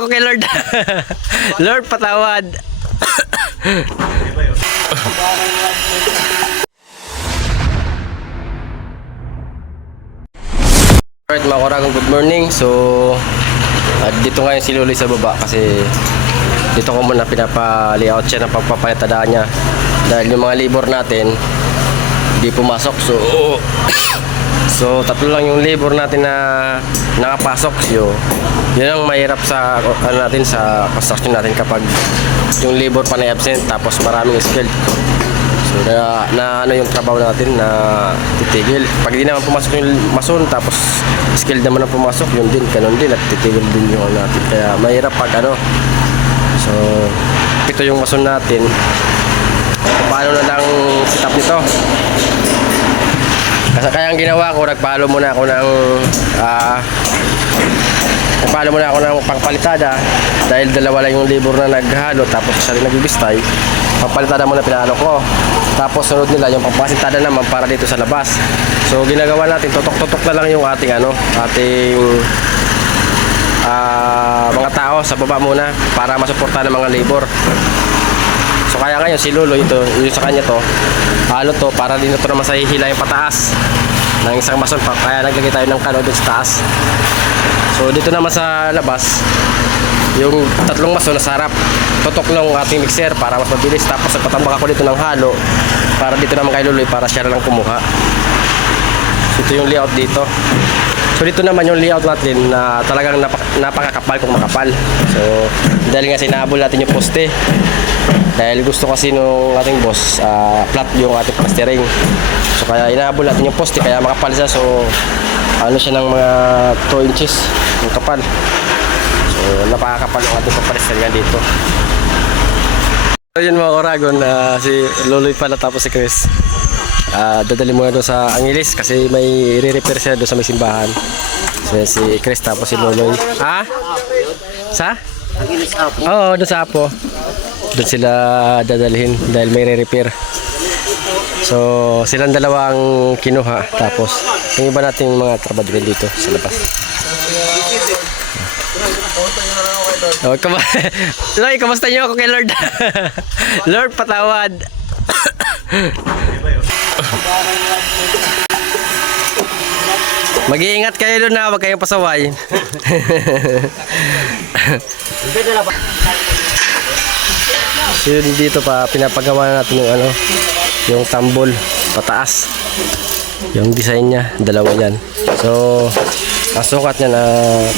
ako kay Lord. Lord, patawad. Alright mga kuragong good morning. So, at dito ngayon si Luloy sa baba kasi dito ko muna pinapa-layout siya ng pagpapalitadaan niya. Dahil yung mga labor natin, di pumasok. So, so tatlo lang yung labor natin na nakapasok. So, yun ang mahirap sa ano natin sa construction natin kapag yung labor pa na absent tapos maraming skilled. So, na, na ano yung trabaho natin na titigil. Pag di naman pumasok yung mason tapos skilled naman ang pumasok, yun din, ganun din at titigil din yung ano natin. Kaya mahirap pag ano. So, ito yung mason natin. Paano na lang setup nito? Kasi kaya ang ginawa ko, nagpalo muna ako ng ah nagpalo muna ako ng pangpalitada dahil dalawa lang yung labor na naghalo tapos isa rin nagbibistay. Pangpalitada muna pinalo ko. Tapos sunod nila yung pangpasintada naman para dito sa labas. So ginagawa natin, tutok-tutok na lang yung ating ano, ating ah, mga tao sa baba muna para masuporta ng mga labor. So kaya ngayon si Lolo ito, yung sa kanya to, halo to para din ito naman sa hihila pataas ng isang mason pa. Kaya naglagay tayo ng kano dun sa taas. So dito naman sa labas, yung tatlong mason nasa harap. Tutok ng ating mixer para mas mabilis. Tapos nagpatambak ako dito ng halo para dito naman kay Luloy para siya na lang kumuha. So ito yung layout dito. So dito naman yung layout natin na talagang napak- napakakapal kung makapal. So dahil nga sinabol natin yung poste. Dahil gusto kasi nung ating boss, ah, flat yung ating plastering. So kaya inahabol natin yung poste kaya makapal siya. So ano siya ng mga 2 inches yung kapal. So napakakapal yung ating plastering dito. So yun mga koragon, na si Loloy pala tapos si Chris. Ah, dadali muna doon sa Angeles kasi may i-repair siya doon sa may simbahan. So si Chris tapos si Loloy. Ha? Sa? Oo, doon sa Apo. Doon sila dadalhin dahil may re-repair. So, silang dalawang kinuha. Tapos, yung iba nating mga trabador dito sa labas. Oh, kama Loy, kamusta niyo ako kay Lord? Lord, patawad. Mag-iingat kayo doon na, huwag kayong pasaway. So yun dito pa, pinapagawa natin yung ano, yung tambol, pataas. Yung design niya, dalawa yan. So, ang sukat niya na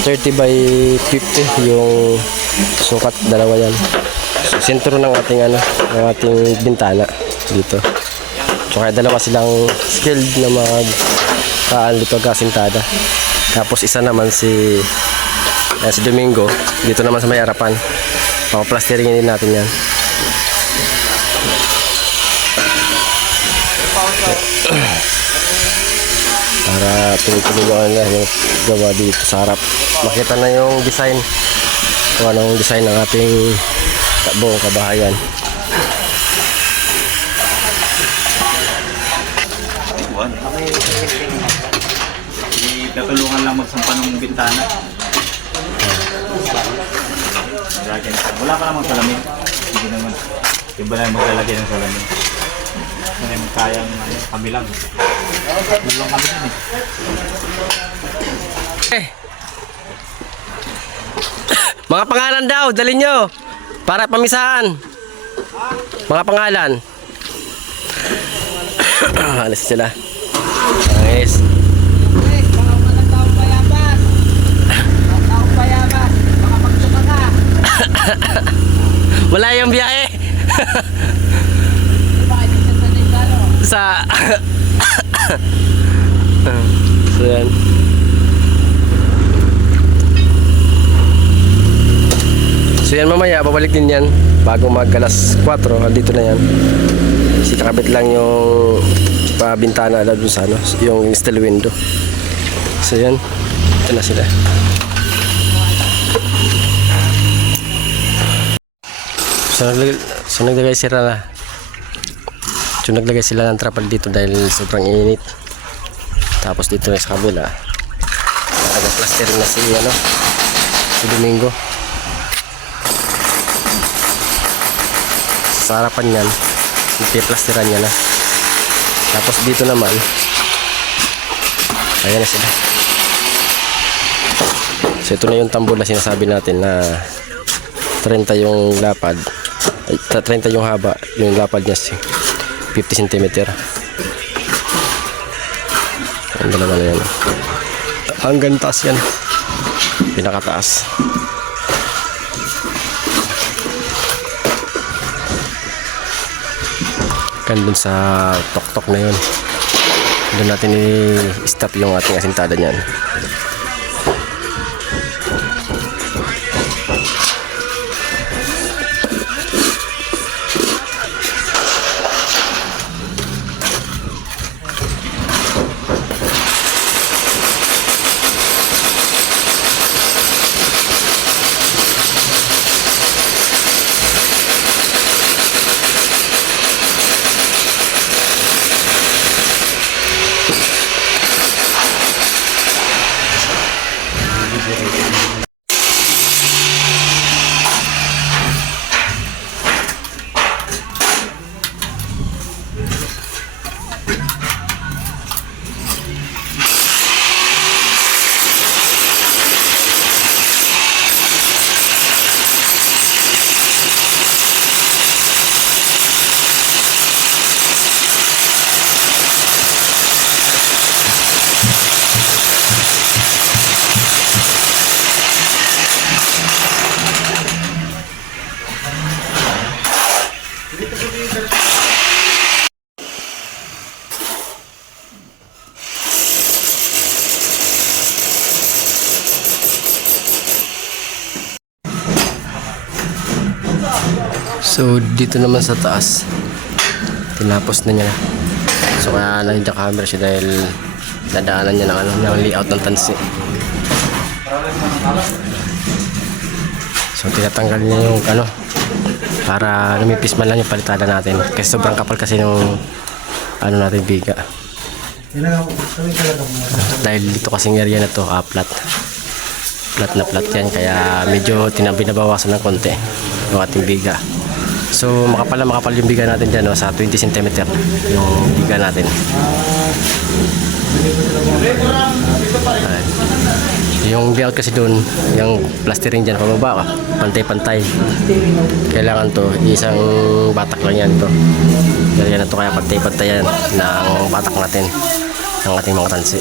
30 by 50 yung sukat, dalawa yan. So, sentro ng ating ano, ng ating bintana dito. So, kaya dalawa silang skilled na mag kaan dito kasintada. Tapos isa naman si eh, si Domingo dito naman sa may harapan. Pang-plastering din natin yan. Para tuloy-tuloy na yung gawa dito sa harap. Makita na yung design. Kung anong design ng ating buong kabahayan. Buwan. Itatulungan lang magsampa ng bintana. Wala pa namang salamin. Hindi naman. Iba na yung maglalagay ng salamin. Hindi naman kayang ano, kami lang. Lang kami din eh. Eh. Mga pangalan daw, dali nyo. Para pamisahan. Mga pangalan. Alas sila. Nice. Wala yung biyahe. Sa... so yan. So yan mamaya, babalik din yan bago mag alas 4, andito na yan. Si kakabit lang yung pa bintana na dun sa ano, yung install window. So yan, ito na sila. So so naglagay sila na. So naglagay sila ng trapal dito dahil sobrang init. Tapos dito na sa kabila. Nag-plastering na si ano si Domingo. Sa harapan niyan, plasteran niya na. Tapos dito naman ayan na sila. So ito na yung tambol na sinasabi natin na 30 yung lapad. 30 yung haba, yung lapad niya. 50 cm. Ang dalawa na yan. Hanggang taas yan. Pinakataas. Kan dun sa tok-tok na yun. Doon natin i-stop yung ating asintada niyan. So dito naman sa taas tinapos na niya na. So kaya nandiyan camera siya dahil dadaanan niya ng ano ng layout ng tansi. So tinatanggal niya yung ano para lumipis man lang yung palitada natin kasi sobrang kapal kasi nung ano natin biga. Dahil dito kasing area na to, ah, flat. Flat na flat yan, kaya medyo tinabinabawasan ng konti yung ating biga. So makapal na makapal yung biga natin dyan, no, sa 20 cm yung biga natin. Ayan. Yung layout kasi doon, yung plastering dyan pababa ka, pantay-pantay. Kailangan to, isang batak lang yan to. Kaya na to kaya pantay-pantay yan ng batak natin ng ating mga tansi.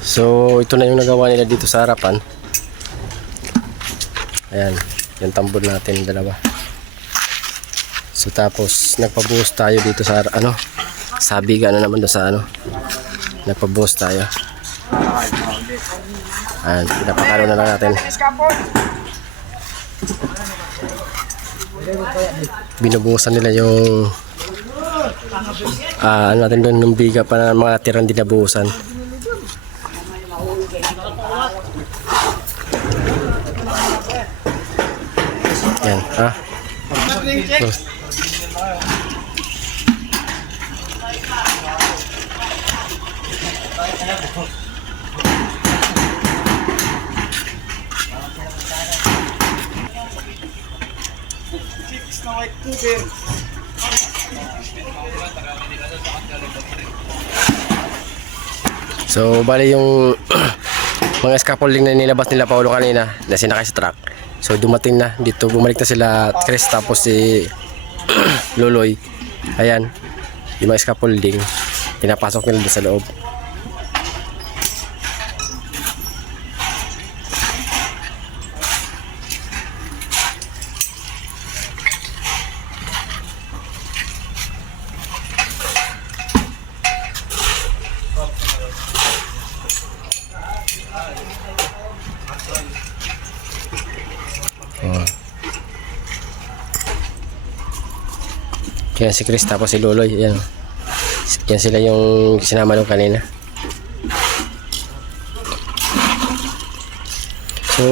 So, ito na yung nagawa nila dito sa harapan. Ayan, yung tambol natin dalawa. So, tapos nagpabuhos tayo dito sa ano, sa biga na naman doon sa ano. Nagpabuhos tayo. Ayan, pinapakalo na lang natin. Binubuhusan nila yung ah ano natin doon ng biga pa na mga tirang dinabuhusan. Yan, ha? Oh. So, bali yung mga scaffolding na nilabas nila Paulo kanina na sinakay sa truck. So, dumating na dito. Bumalik na sila Chris tapos si Loloy. Ayan. Yung mga scaffolding. Pinapasok nila sa loob. Yan si Chris tapos si Loloy. Yan. Yan sila yung sinama nung kanina. So,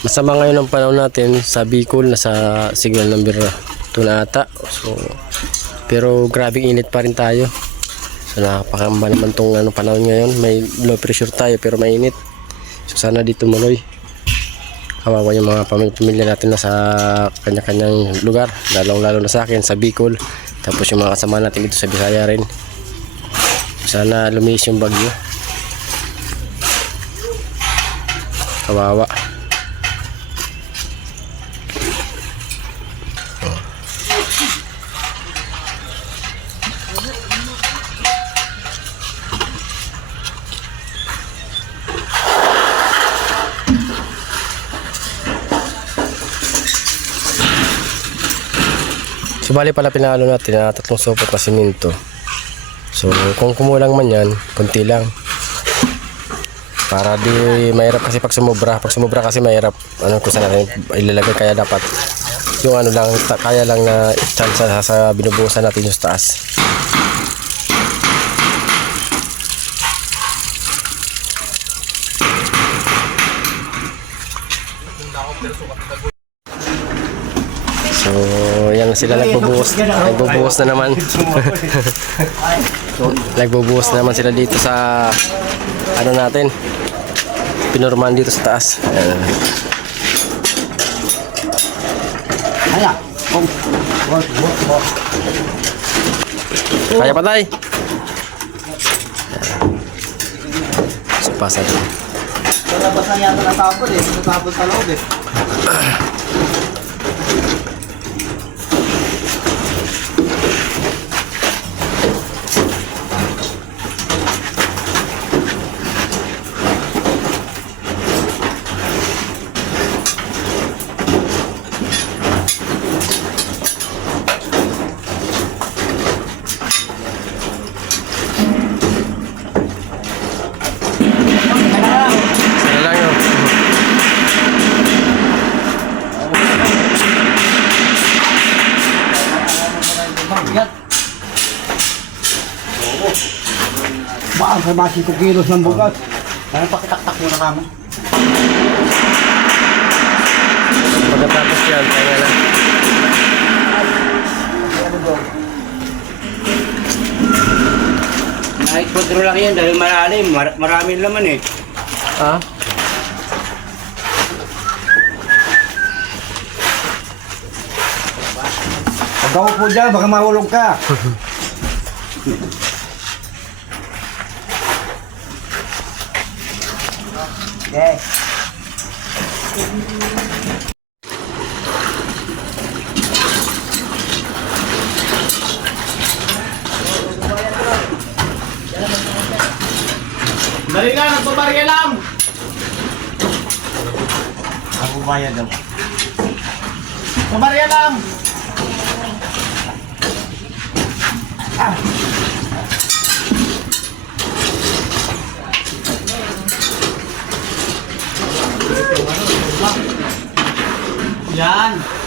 masama ngayon ang panahon natin sa Bicol na sa signal number 2 na ata. So, pero grabing init pa rin tayo. So, napakamba naman tong ano, panahon ngayon. May low pressure tayo pero mainit. So, sana dito maloy. Kawawa yung mga pamilya, natin na sa kanya-kanyang lugar. Lalong lalo na sa akin sa Bicol. Tapos yung mga kasama natin dito sa Bisaya rin. Sana lumis yung bagyo. Kawawa bali pala pinalo natin na tatlong sopot na siminto. So kung kumulang man yan, konti lang. Para di mahirap kasi pag sumobra. Pag sumobra kasi mahirap ano kung saan natin ilalagay kaya dapat yung ano lang kaya lang na chance sa, sa binubuhusan natin yung taas. So, yan sila nagbubuhos. Nagbubuhos na naman. nagbubuhos na naman sila dito sa ano natin. Pinorman dito sa taas. Ayan. Work. Kaya pa tay. So, pasa din. Sa labas na yata natapon eh. Natapon sa loob eh. mga 5 kilos ng bugas. Ano pakitaktak mo na kamo? Pagkatapos yan, kaya na. Kahit kontrol lang yan dahil malalim, mar- maraming laman eh. Ha? Pag ako po dyan, baka mahulog ka. Dali na, nagbabarya lang! Ako bayad daw. Babarya lang! Yan.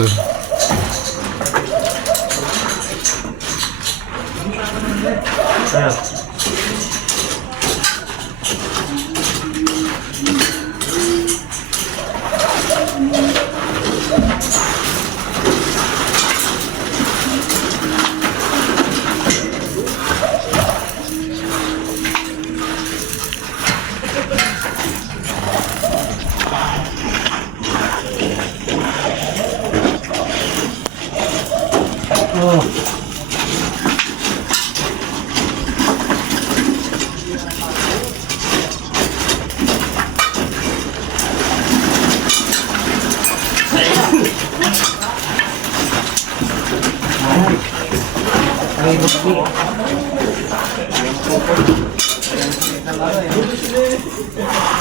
yaptı.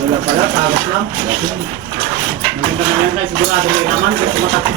Wala pala, tagas lang. Maganda naman yan tayo, sigurado may naman kasi matakot.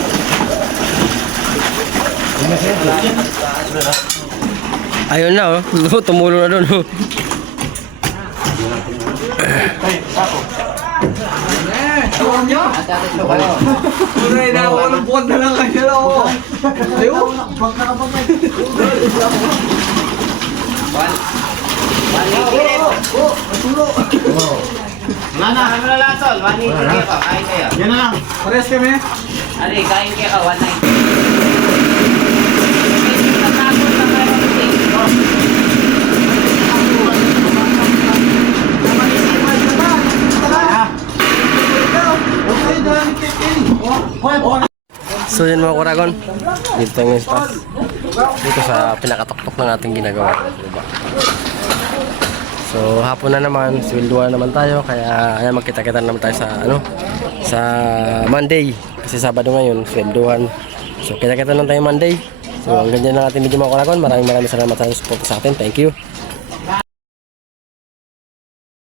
Ayun na, oh. Tumulo na doon, oh. Tunay na ako ng buwan na lang kayo lang ako. Ayaw. Pagkakapagay. Wala na. Ano na lang tol? 180 kayo ka, kain kayo. Yan na lang. Parehas kami. Ari, kain kayo ka, 190. So yun mga kuragon, dito sa taas. Dito sa pinakatuktok ng ating ginagawa. Diba? So hapon na naman, sweldo na naman tayo, kaya ayan, magkita-kita naman tayo sa ano sa Monday. Kasi Sabado ngayon, sweldohan. So kita-kita lang tayo Monday. So hanggang dyan lang ating video mga kuragon. Maraming maraming salamat sa support sa atin. Thank you.